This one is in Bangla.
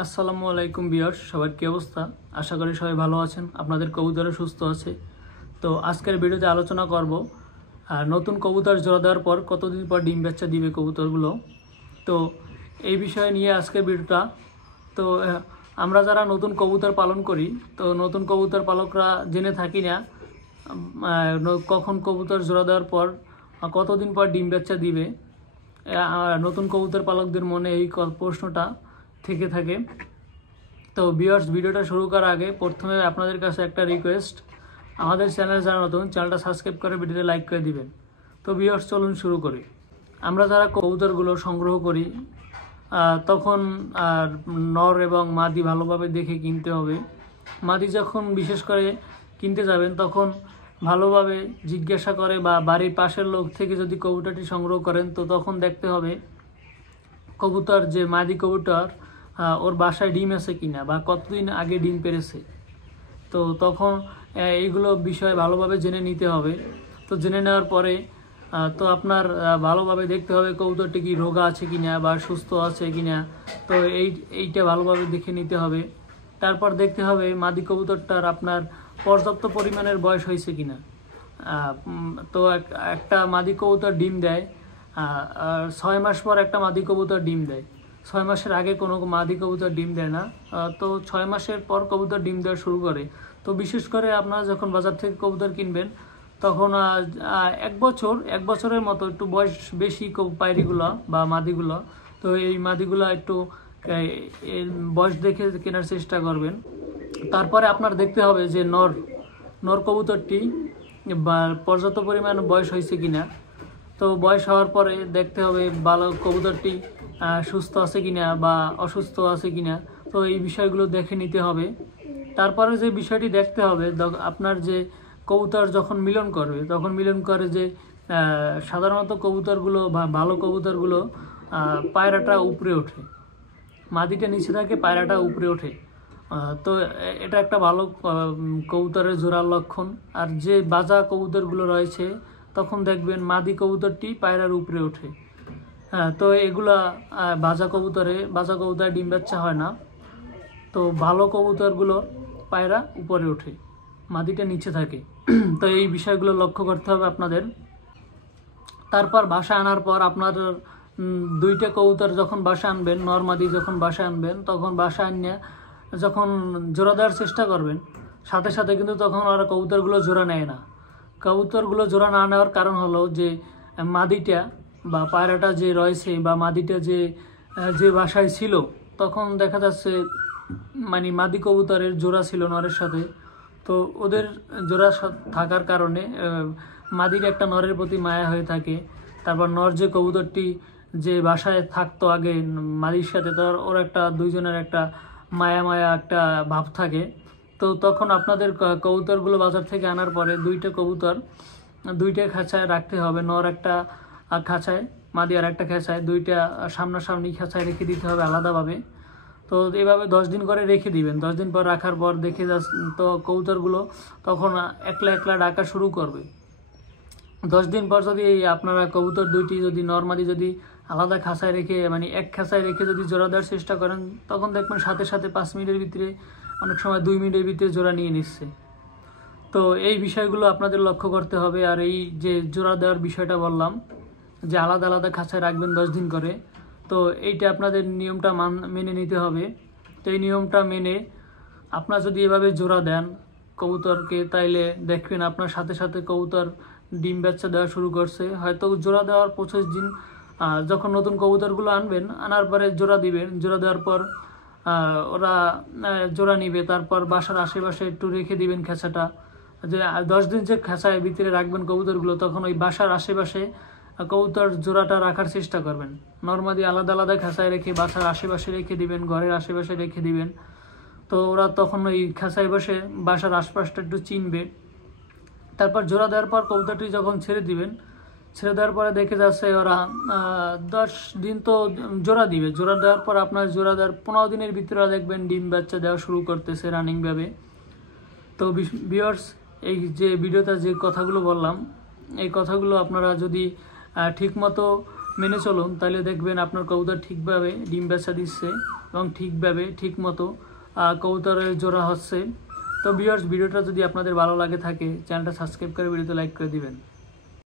আসসালামু আলাইকুম ভিউয়ার্স, সবার কি অবস্থা? আশা করি সবাই ভালো আছেন, আপনাদের কবুতরও সুস্থ আছে। তো আজকের ভিডিওতে আলোচনা করব নতুন কবুতর জোড়া দেওয়ার পর কতদিন পর ডিম বাচ্চা দিবে কবুতরগুলো। তো এই বিষয়ে নিয়ে আজকের ভিডিওটা। তো আমরা যারা নতুন কবুতর পালন করি, তো নতুন কবুতর পালকরা জেনে থাকি না কখন কবুতর জোড়া দেওয়ার পর কতদিন পর ডিম বাচ্চা দিবে। নতুন কবুতর পালকদের মনে এই প্রশ্নটা থেকে থাকে। তো ভিউয়ার্স, ভিডিওটা শুরু করার আগে প্রথমে আপনাদের কাছে একটা রিকোয়েস্ট, আমাদের চ্যানেল যারা নতুন, চ্যানেলটা সাবস্ক্রাইব করে ভিডিওতে লাইক করে দিবেন। তো ভিউয়ার্স, চলুন শুরু করি। আমরা যারা কবুতরগুলো সংগ্রহ করি তখন নর এবং মাদি ভালোভাবে দেখে কিনতে হবে। মাদি যখন বিশেষ করে কিনতে যাবেন তখন ভালোভাবে জিজ্ঞাসা করে বা বাড়ির পাশের লোক থেকে যদি কবুতরটি সংগ্রহ করেন, তো তখন দেখতে হবে কবুতর যে মাদি কবুতর ওর বাসায় ডিম আছে কিনা বা কতদিন আগে ডিম পেড়েছে। তো তখন এইগুলো বিষয় ভালোভাবে জেনে নিতে হবে। তো জেনে নেওয়ার পরে তো আপনার ভালোভাবে দেখতে হবে কবুতরটি কি রোগা আছে কিনা বা সুস্থ আছে কিনা। তো এইটা ভালোভাবে দেখে নিতে হবে। তারপর দেখতে হবে মাদি কবুতরটার আপনার পর্যাপ্ত পরিমাণের বয়স হয়েছে কিনা। তো একটা মাদি কবুতর ডিম দেয় 6 মাস পর, একটা মাদি কবুতর ডিম দেয়। 6 মাসের আগে কোনো মাদি কবুতর ডিম দেয় না। তো 6 মাসের পর কবুতর ডিম দেওয়া শুরু করে। তো বিশেষ করে আপনারা যখন বাজার থেকে কবুতর কিনবেন তখন 1 বছরের মতো একটু বয়স বেশি পায়রিগুলো বা মাদিগুলো। তো এই মাদিগুলো একটু বয়স দেখে কেনার চেষ্টা করবেন। তারপরে আপনার দেখতে হবে যে নর কবুতরটি বা পর্যাপ্ত পরিমাণ বয়স হয়েছে কিনা। তো বয়স হওয়ার পরে দেখতে হবে ভালো কবুতরটি সুস্থ আছে কিনা বা অসুস্থ আছে কিনা। তো এই বিষয়গুলো দেখে নিতে হবে। তারপরে যে বিষয়টি দেখতে হবে, আপনার যে কবুতর যখন মিলন করবে তখন মিলন করে যে সাধারণত কবুতরগুলো বা ভালো কবুতরগুলো পায়রাটা উপরে ওঠে, মাদিটা নিচে থাকে, পায়রাটা উপরে ওঠে। তো এটা একটা ভালো কবুতরের জোড়ার লক্ষণ। আর যে বাজা কবুতরগুলো রয়েছে তখন দেখবেন মাদি কবুতরটি পায়রার উপরে ওঠে। তো এগুলা বাজা কবুতরে ডিম বাচ্চা হয় না। তো ভালো কবুতরগুলো পায়রা উপরে ওঠে, মাদিটা নিচে থাকে। তো এই বিষয়গুলো লক্ষ্য করতে হবে আপনাদের। তারপর বাসা আনার পর আপনার 2টা কবুতর যখন বাসা আনবেন, নরমাদি যখন বাসা আনবেন, তখন বাসা আনিয়ে যখন জোড়া দেওয়ার চেষ্টা করবেন, সাথে সাথে কিন্তু তখন ওরা কবুতরগুলো জোড়া নেয় না। কবুতরগুলো জোড়া না নেওয়ার কারণ হলো যে মাদিটা বা পায়রাটা যে রয়েছে বা মাদিটা যে বাসায় ছিল, তখন দেখা যাচ্ছে মানে মাদি কবুতরের জোড়া ছিল নরের সাথে। তো ওদের জোড়া থাকার কারণে মাদির একটা নরের প্রতি মায়া হয়ে থাকে। তারপর নর যে কবুতরটি যে বাসায় থাকতো আগে মাদির সাথে, তার ওর একটা দুইজনের একটা মায়া একটা ভাব থাকে। তো তখন আপনাদের কবুতরগুলো বাজার থেকে আনার পরে 2টা কবুতর 2টা খাঁচায় রাখতে হবে। নর একটা খাঁচায়, মাদি আর একটা খাঁচায়, 2টা সামনাসামনি খাঁচায় রেখে দিতে হবে আলাদাভাবে। তো এইভাবে 10 দিন করে রেখে দিবেন। 10 দিন পর রাখার পর দেখে তো কবুতরগুলো তখন একলা একলা ডাকা শুরু করবে। 10 দিন পর যদি আপনারা কবুতর 2টি যদি নরমাদি যদি আলাদা খাঁচায় রেখে মানে এক খাঁচায় রেখে যদি জোড়া দেওয়ার চেষ্টা করেন, তখন দেখবেন সাথে সাথে 5 মিনিটের ভিতরে, অনেক সময় 2 মিনিটের ভিতরে জোড়া নিয়ে নিচ্ছে। তো এই বিষয়গুলো আপনাদের লক্ষ্য করতে হবে। আর এই যে জোড়া দেওয়ার বিষয়টা বললাম যে আলাদা আলাদা খাঁচায় রাখবেন 10 দিন করে, তো এইটা আপনাদের নিয়মটা মেনে নিতে হবে। তো এই নিয়মটা মেনে আপনারা যদি এভাবে জোড়া দেন কবুতরকে, তাইলে দেখবেন আপনার সাথে সাথে কবুতর ডিম বাচ্চা দেওয়া শুরু করছে। হয়তো জোড়া দেওয়ার 25 দিন যখন নতুন কবুতরগুলো আনবেন, আনার পরে জোড়া দিবেন। জোড়া দেওয়ার পর ওরা জোড়া নিবে। তারপর বাসার আশেপাশে একটু রেখে দিবেন খাঁচাটা। যে 10 দিন যে খাঁচায় ভিতরে রাখবেন কবুতরগুলো, তখন ওই বাসার আশেপাশে কবুতর জোড়াটা রাখার চেষ্টা করবেন। নরমাদি আলাদা আলাদা খাঁচায় রেখে বাসার আশেপাশে রেখে দিবেন, ঘরের আশেপাশে রেখে দিবেন। তো ওরা তখন ওই খাঁচায় বসে বাসার আশপাশটা একটু চিনবে। তারপর জোড়া দেওয়ার পর কবুতরটি যখন ছেড়ে দিবেন, ছেড়ে দেওয়ার পরে দেখে যাচ্ছে ওরা 10 দিন তো জোড়া দিবে। জোড়া দেওয়ার পর আপনার জোড়া দেওয়ার 15 দিনের ভিতরে দেখবেন ডিম বাচ্চা দেওয়া শুরু করতেছে রানিংভাবে। তো ভিউয়ার্স, এই যে ভিডিওতে যে কথাগুলো বললাম, এই কথাগুলো আপনারা যদি ঠিকমতো মেনে চলুন, তাহলে দেখবেন আপনার কবুতর ঠিকভাবে ডিম বাচ্চা দিচ্ছে এবং ঠিকভাবে ঠিক মতো কবুতরের জোড়া হচ্ছে। তো ভিউয়ার্স, ভিডিওটা যদি আপনাদের ভালো লাগে থাকে চ্যানেলটা সাবস্ক্রাইব করে ভিডিওতে লাইক করে দিবেন।